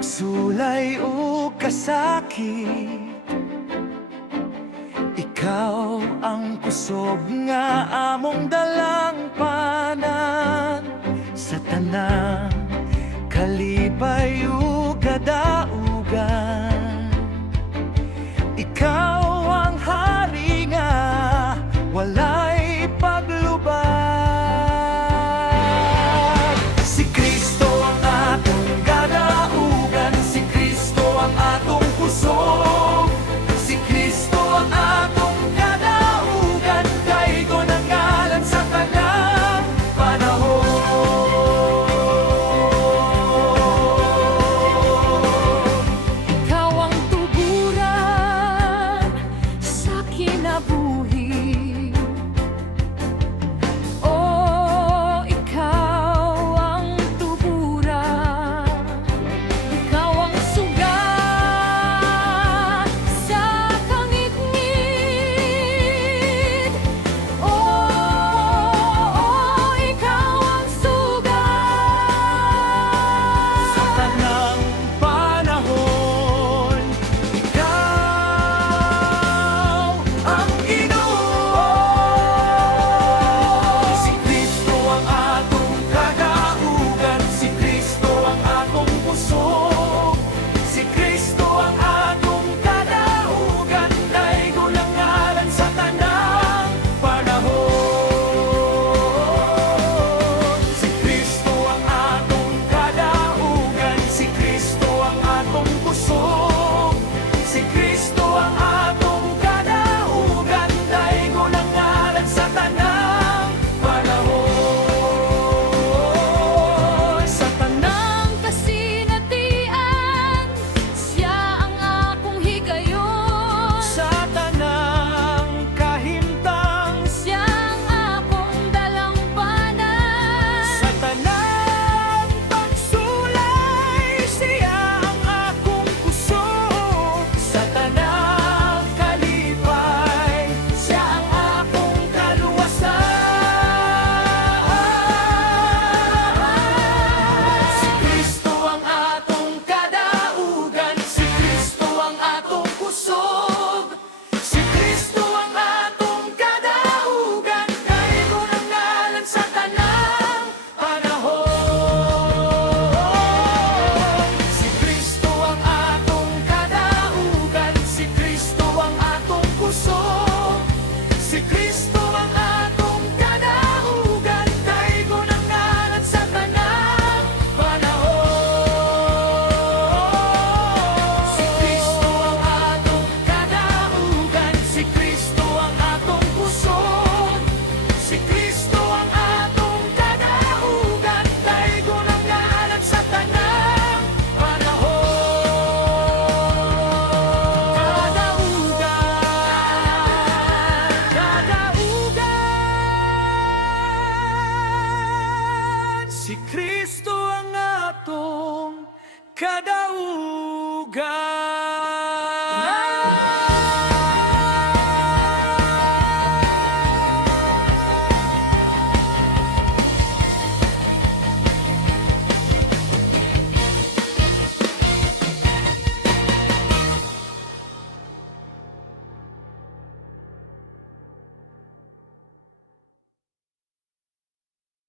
pagsulay o kasakit, ikaw ang kusog nga among dalang panan. Sa tanang kalipay o kadaugan, ikaw ang hari nga walay paglubag. Si Kristo ang atong kadaugan, si Kristo ang atong kusog, si Kristo ang atong kadaugan, kay ko nangalan sa tanang panahon. Ikaw ang tuguran sa kinabuhi. Oh, ikaw ang tuburan. Ikaw ang sugat sa kangit-ngit. Oh, ikaw ang sugat Sa tanang panahon, ikaw ang Ginoo. Si Kristo ang atong kadaugan, si Kristo ang atong pusog, si Kristo ang atong kadaugan, daygo ng ngalan sa tanang panahon. Si Kristo ang atong kadaugan, si Kristo ang atong pusog, si Kristo ang atong kadaugan, daygo ng ngalan sa tanang panahon. sa tanang kasinatian. Siya ang akong higayon. Sa tanang kahimtang, Siya ang akong dalampanan. sa tanang pagsulay, siya ang akong kusog, sa tanang kalipay, siya ang akong kaluwasan. Si Kristo ang atong kadaugan, si Kristo ang atong kusog, si Kristo ang atong kadaugan, daygo ng ngalan sa tanang panahon. Si Kristo ang atong kadaugan, si Kristo ang atong kusog, si Kristo ang atong kadaugan, daygo ng ngalan sa tanang panahon. Si Kristo ang atong kadaugan, si Kristo ang atong kusog, si Kristo ang atong kadaugan, daygo ng ngalan sa tanang panahon. Kadaugan, si Kristo ang atong kadaugan.